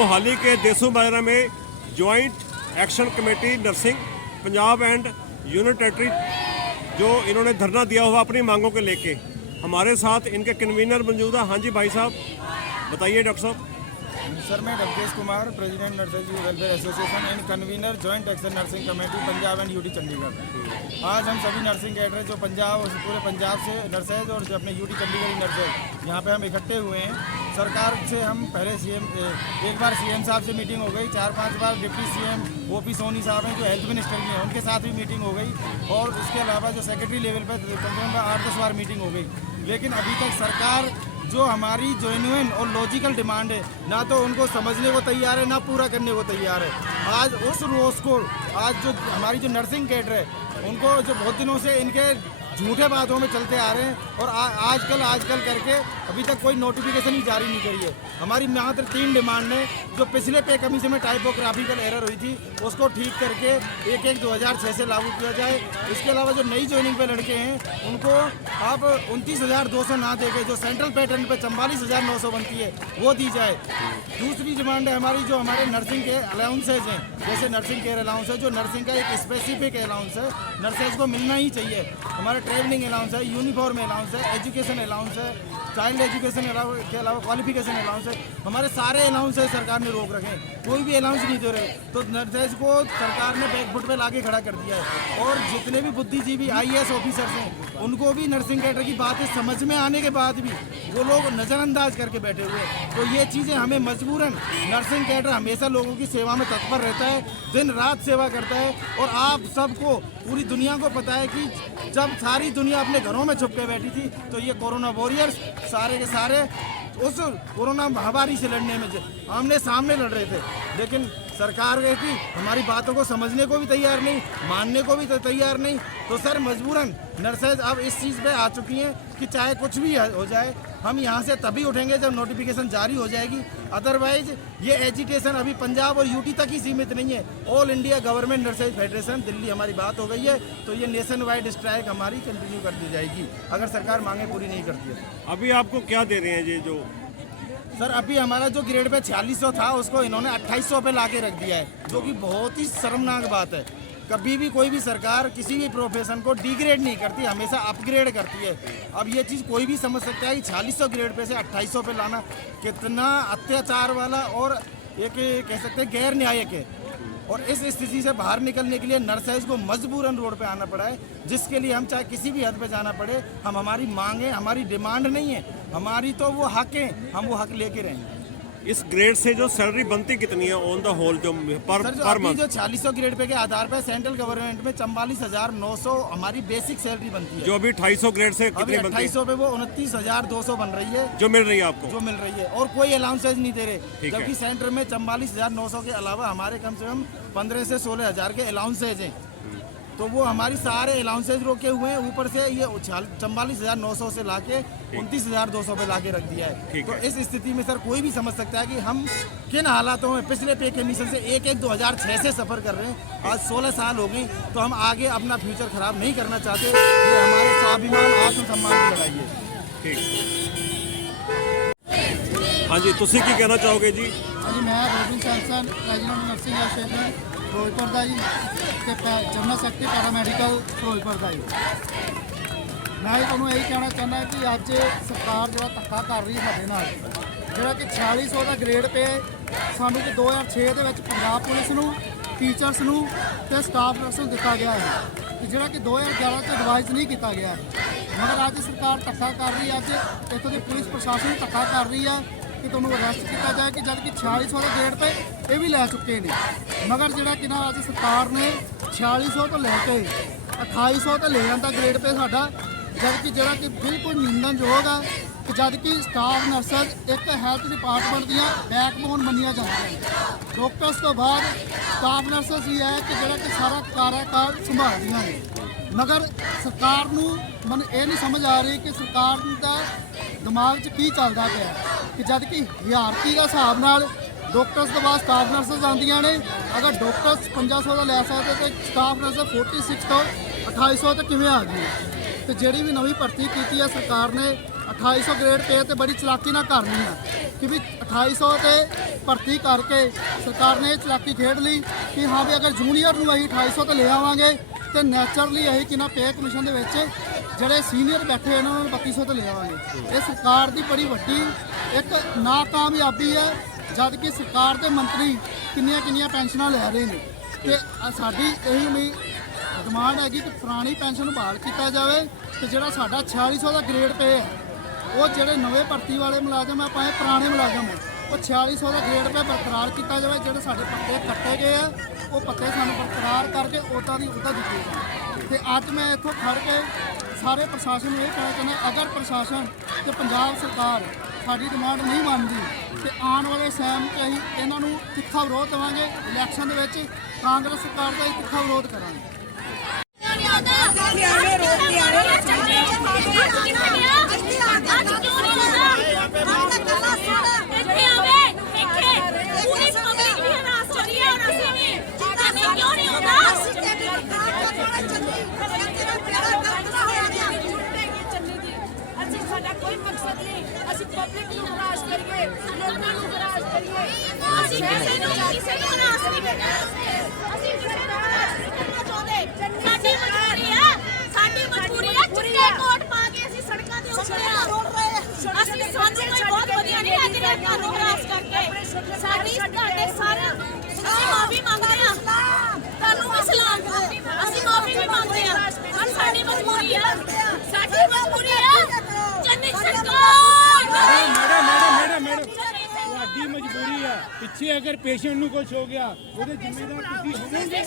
मोहाली के देसू बाजरा में joint action committee nursing Punjab and union territory जो इन्होंने धरना दिया हुआ अपनी मांगों को लेके, हमारे साथ इनके कन्वीनर मौजूद है। हाँ जी भाई साहब, बताइए डॉक्टर साहब। सर, मैं Dabbesh Kumar, president nurses welfare association and convener joint action nursing committee Punjab and UT Chandigarh. आज हम सभी नर्सिंग कैडर जो पंजाब और पूरे पंजाब से नर्सेज और जो अपने यूटी चंडीगढ़ नर्सेज यहाँ पे हम इकट्ठे हुए हैं। सरकार से हम पहले एक बार सीएम साहब से मीटिंग हो गई, 4-5 बार डिप्टी सीएम ओपी सोनी साहब हैं जो हेल्थ मिनिस्टर की हैं, उनके साथ भी मीटिंग हो गई, और इसके अलावा जो सेक्रेटरी लेवल पर कम से कम 8-10 बार मीटिंग हो गई। लेकिन अभी तक सरकार जो हमारी जेन्युइन और लॉजिकल डिमांड है, ना तो उनको समझने को तैयार है, ना पूरा करने को तैयार है। आज उस रोज को आज जो हमारी जो नर्सिंग कैडर है, उनको जो बहुत दिनों से इनके झूठे बातों में चलते आ रहे हैं और आजकल करके अभी तक कोई नोटिफिकेशन ही जारी नहीं करी है। हमारी मात्र 3 डिमांड है जो पिछले पे कमीशन में टाइपोग्राफिकल एरर हुई थी, उसको ठीक करके 1/1/2006 से लागू किया जाए। इसके अलावा जो नई ज्वाइनिंग पे लड़के हैं उनको आप 29,200 ना देके जो सेंट्रल पैटर्न पे 44,900 बनती है वो दी जाए। दूसरी डिमांड है हमारी जो हमारे नर्सिंग के अलाउंसेज हैं, जैसे नर्सिंग केयर अलाउंस है, जो नर्सिंग का एक स्पेसिफिक अलाउंस है, नर्सेज को मिलना ही चाहिए। हमारे ट्रेवलिंग अलाउंस है, यूनिफॉर्म अलाउंस है, एजुकेशन अलाउंस है, चाइल्ड एजुकेशन के अलावा क्वालिफिकेशन अलाउंस है, हमारे सारे अलाउंस है सरकार ने रोक रखे हैं, कोई भी अलाउंस नहीं दे रहे। तो नर्सेज को सरकार ने बैकफुट पे लाके खड़ा कर दिया है। और जितने भी बुद्धिजीवी IAS ऑफिसर्स हैं उनको भी नर्सिंग कैडर की बातें समझ में आने के बाद भी वो लोग नज़रअंदाज करके बैठे हुए हैं। तो ये चीज़ें हमें मजबूरन, नर्सिंग कैडर हमेशा लोगों की सेवा में तत्पर रहता है, दिन रात सेवा करता है। और आप सबको, पूरी दुनिया को पता है कि जब सारी दुनिया अपने घरों में छुप के बैठी थी तो ये कोरोना वॉरियर्स सारे के सारे उस कोरोना महामारी से लड़ने में आमने सामने लड़ रहे थे। लेकिन सरकार की हमारी बातों को समझने को भी तैयार नहीं, मानने को भी तैयार नहीं। तो सर मजबूरन नर्सेज अब इस चीज़ पे आ चुकी हैं कि चाहे कुछ भी हो जाए, हम यहाँ से तभी उठेंगे जब नोटिफिकेशन जारी हो जाएगी। अदरवाइज ये एजिटेशन अभी पंजाब और यूटी तक ही सीमित नहीं है, all India government nurses federation Delhi हमारी बात हो गई है, तो ये नेशन वाइड स्ट्राइक हमारी कंटिन्यू कर दी जाएगी अगर सरकार मांगे पूरी नहीं करती है। अभी आपको क्या दे रहे हैं ये जो? सर अभी हमारा जो ग्रेड पे 4600 था उसको इन्होंने 2800 पे लाके रख दिया है, जो कि बहुत ही शर्मनाक बात है। कभी भी कोई भी सरकार किसी भी प्रोफेशन को डिग्रेड नहीं करती, हमेशा अपग्रेड करती है। अब ये चीज़ कोई भी समझ सकता है कि 4600 ग्रेड पे से 2800 पे लाना कितना अत्याचार वाला और एक कह सकते हैं गैर न्यायिक है। और इस स्थिति से बाहर निकलने के लिए नर्सेज को मजबूरन रोड पे आना पड़ा है, जिसके लिए हम चाहे किसी भी हद पे जाना पड़े, हम हमारी मांगे, हमारी डिमांड नहीं है, हमारी तो वो हक है, हम वो हक लेके रहेंगे। इस ग्रेड से जो सैलरी बनती कितनी है ऑन द होल जो पर मंथ? जो 4600 ग्रेड पे के आधार पर सेंट्रल गवर्नमेंट में 44,900 हमारी बेसिक सैलरी बनती है। जो अभी 250 ग्रेड से कितनी बनती है? 2800 पे वो 29,200 बन रही है जो मिल रही है आपको, जो मिल रही है, और कोई अलाउंसेज नहीं दे रहे। जबकि सेंटर में 44,900 के अलावा हमारे कम से कम 15 से 16,000 के अलाउंसेज हैं। तो वो हमारी सारे अलाउंसेज रोके हुए हैं, ऊपर से ये 44,900 से लाके 29,200 पे लाके रख दिया है। तो इस स्थिति में सर कोई भी समझ सकता है कि हम किन हालातों में पिछले पे कमीशन से 1/1/2006 से सफ़र कर रहे हैं। आज 16 साल हो गए, तो हम आगे अपना फ्यूचर खराब नहीं करना चाहते। ये हमारे स्वाभिमान आत्मसम्मान की लड़ाई है। ठीक। हाँ जी, तुसी की कहना चाहोगे जी? हाँ जी, मैं Robin Samson, president nursing association Firozpur ਦਾ ਜੀ ਤੇ ਜਨਰਲ ਸੈਕਟਰੀ ਪੈਰਾਮੈਡੀਕਲ ਫਿਰੋਜ਼ਪੁਰ ਦਾ ਜੀ। ਮੈਂ ਤੁਹਾਨੂੰ ਇਹੀ ਕਹਿਣਾ ਚਾਹੁੰਦਾ ਕਿ ਅੱਜ ਸਰਕਾਰ ਜਿਹੜਾ ਧੱਕਾ ਕਰ ਰਹੀ ਹੈ ਸਾਡੇ ਨਾਲ, ਜਿਹੜਾ ਕਿ 4600 ਦਾ ਗ੍ਰੇਡ ਪੇ ਸਾਨੂੰ ਕਿ 2006 ਦੇ ਵਿੱਚ ਪੰਜਾਬ ਪੁਲਿਸ ਨੂੰ, ਟੀਚਰਸ ਨੂੰ ਤੇ ਸਟਾਫ ਨਰਸ ਨੂੰ ਦਿੱਤਾ ਗਿਆ ਹੈ, ਕਿ ਜਿਹੜਾ ਕਿ 2011 ਤੋਂ ਰਿਵਾਈਜ਼ ਨਹੀਂ ਕੀਤਾ ਗਿਆ ਹੈ। ਮਗਰ ਅੱਜ ਸਰਕਾਰ ਧੱਕਾ ਕਰ ਰਹੀ ਹੈ, ਅੱਜ ਇੱਥੋਂ ਦੀ ਪੁਲਿਸ ਪ੍ਰਸ਼ਾਸਨ ਧੱਕਾ ਕਰ ਰਹੀ ਹੈ कि तुहानूं अरैसट किया जाए, कि जबकि 4600 के ग्रेड पे ये भी लै चुके हैं। मगर जिहड़ा कि ना अज सरकार ने 4600 तो लैके 2800 तो ले जाता ग्रेड पे साडा, जबकि जिहड़ा कि बिल्कुल निंदनयोग है कि जबकि स्टाफ नर्सेज एक हैल्थ डिपार्टमेंट दियां बैकबोन मनिया जांदियां ने। डॉक्टर्स तो बाद स्टाफ नर्सेज ही है कि जिहड़ा कि सारा कार्यकाल संभालदियां ने। मगर सरकार नूं मन ये नहीं समझ आ रही कि सरकार दा दिमाग 'च की चलदा पिया, कि जद कि हियारकी का हिसाब नाल डॉक्टर्स तो बाद स्टाफ नर्सेज आंदियां ने। अगर डॉक्टर्स 5500 का लै सकते तो स्टाफ नर्सेज 46 तो 2800 तो किवें आ गई। तो जिहड़ी भी नवीं भर्ती की है सरकार ने, 2800 ਗ੍ਰੇਡ ਪੇ ਤੇ ਬੜੀ ਚਲਾਕੀ ਨਾਲ ਕਰਨੀ ਆ ਕਿ ਵੀ 2800 ਤੇ ਭਰਤੀ ਕਰਕੇ ਸਰਕਾਰ ਨੇ ਇਹ ਚਲਾਕੀ ਖੇਡ ਲਈ ਕਿ ਹਾਂ ਵੀ ਅਗਰ ਜੂਨੀਅਰ ਨੂੰ ਅਸੀਂ 2800 ਤੇ ਲੈ ਆਵਾਂਗੇ ਤੇ ਨੈਚੁਰਲੀ ਅਸੀਂ ਕਿ ਨਾ ਪੇ ਕਮਿਸ਼ਨ ਦੇ ਵਿੱਚ ਜਿਹੜੇ ਸੀਨੀਅਰ ਬੈਠੇ ਇਹਨਾਂ ਨੂੰ 3200 ਤੇ ਲੈ ਆਵਾਂਗੇ। ਇਹ ਸਰਕਾਰ ਦੀ ਬੜੀ ਵੱਡੀ ਇੱਕ ਨਾਕਾਮਯਾਬੀ ਹੈ, ਜਦ ਕਿ ਸਰਕਾਰ ਦੇ ਮੰਤਰੀ ਕਿੰਨੀਆਂ ਪੈਨਸ਼ਨਾਂ ਲੈ ਰਹੇ ਨੇ। ਤੇ ਸਾਡੀ ਇਹੀ ਉਮੀਦ ਡਿਮਾਂਡ ਹੈਗੀ ਕਿ ਪੁਰਾਣੀ ਪੈਨਸ਼ਨ ਨੂੰ ਬਹਾਲ ਕੀਤਾ ਜਾਵੇ ਤੇ ਜਿਹੜਾ ਸਾਡਾ 4600 ਦਾ ਗ੍ਰੇਡ ਪੇ ਹੈ ਉਹ ਜਿਹੜੇ ਨਵੇਂ ਭਰਤੀ ਵਾਲੇ ਮੁਲਾਜ਼ਮ ਆ ਭਾਵੇਂ ਪੁਰਾਣੇ ਮੁਲਾਜ਼ਮ ਆ ਉਹ 4600 ਦਾ ਗ੍ਰੇਡ ਪੇ ਬਰਕਰਾਰ ਕੀਤਾ ਜਾਵੇ। ਜਿਹੜੇ ਸਾਡੇ ਪੱਤੇ ਕੱਟੇ ਗਏ ਆ ਉਹ ਪੱਤੇ ਸਾਨੂੰ ਬਰਕਰਾਰ ਕਰਕੇ ਉੱਦਾਂ ਦੀ ਉੱਦਾਂ ਦਿੱਤੇ ਜਾਣ। ਤੇ ਅੱਜ ਮੈਂ ਇੱਥੋਂ ਖੜ ਕੇ ਸਾਰੇ ਪ੍ਰਸ਼ਾਸਨ ਨੂੰ ਇਹ ਕਹਿਣਾ ਚਾਹੁੰਦਾ, ਅਗਰ ਪ੍ਰਸ਼ਾਸਨ ਤੇ ਪੰਜਾਬ ਸਰਕਾਰ ਸਾਡੀ ਡਿਮਾਂਡ ਨਹੀਂ ਮੰਨਦੀ ਤੇ ਆਉਣ ਵਾਲੇ ਟਾਈਮ 'ਚ ਅਸੀਂ ਇਹਨਾਂ ਨੂੰ ਤਿੱਖਾ ਵਿਰੋਧ ਦੇਵਾਂਗੇ। ਇਲੈਕਸ਼ਨ ਦੇ ਵਿੱਚ ਕਾਂਗਰਸ ਸਰਕਾਰ ਦਾ ਹੀ ਤਿੱਖਾ ਵਿਰੋਧ ਕਰਾਂਗੇ। ਸਾਡਾ ਕੋਈ ਮਕਸਦ ਨਹੀਂ, ਅਸੀਂ ਪਬਲਿਕ ਨੂੰ ਨਿਰਾਸ਼ ਕਰੀਏ, ਲੋਕਾਂ ਨੂੰ ਨਿਰਾਸ਼ ਕਰੀਏ। ਅਸੀਂ ਕਿਸੇ ਨੂੰ ਨਿਰਾਸ਼ ਨਹੀਂ ਕਰਨਾ, ਅਸੀਂ ਕਿਸੇ ਨੂੰ ਨਿਰਾਸ਼ ਨਹੀਂ ਕਰਨਾ ਚਾਹੁੰਦੇ। ਸਾਡੀ ਮਜਬੂਰੀ ਹੈ, ਚਿੱਟੇ ਕੋਟ ਪਾ ਕੇ ਅਸੀਂ ਸੜਕਾਂ ਤੇ ਉਤਰੇ ਆ। ਅਸੀਂ ਸਾਨੂੰ ਕੋਈ ਬਹੁਤ ਵਧੀਆ ਨਹੀਂ ਲੱਗ ਰਿਹਾ ਤੁਹਾਨੂੰ ਨਿਰਾਸ਼ ਕਰਕੇ। ਸਾਡੀ ਤੁਹਾਡੇ ਸਾਰੇ ਅਸੀਂ ਮਾਫੀ ਮੰਗਦੇ ਆ, ਤੁਹਾਨੂੰ ਵੀ ਸਲਾਮ, ਅਸੀਂ ਮਾਫੀ ਵੀ ਮੰਗਦੇ ਆ। ਹੁਣ ਸਾਡੀ ਮਜਬੂਰੀ ਹੈ, ਸਾਡੀ ਮਜਬੂਰੀ ਹੈ। ਚੰਨੀ ਸਰਕਾਰ ਮੈਡਮ ਤੁਹਾਡੀ ਮਜਬੂਰੀ ਆ। ਪਿੱਛੇ ਅਗਰ ਪੇਸ਼ੈਂਟ ਨੂੰ ਕੁਝ ਹੋ ਗਿਆ ਉਹਦੇ ਜ਼ਿੰਮੇਦਾਰ ਤੁਸੀਂ ਹੋਵੋਗੇ।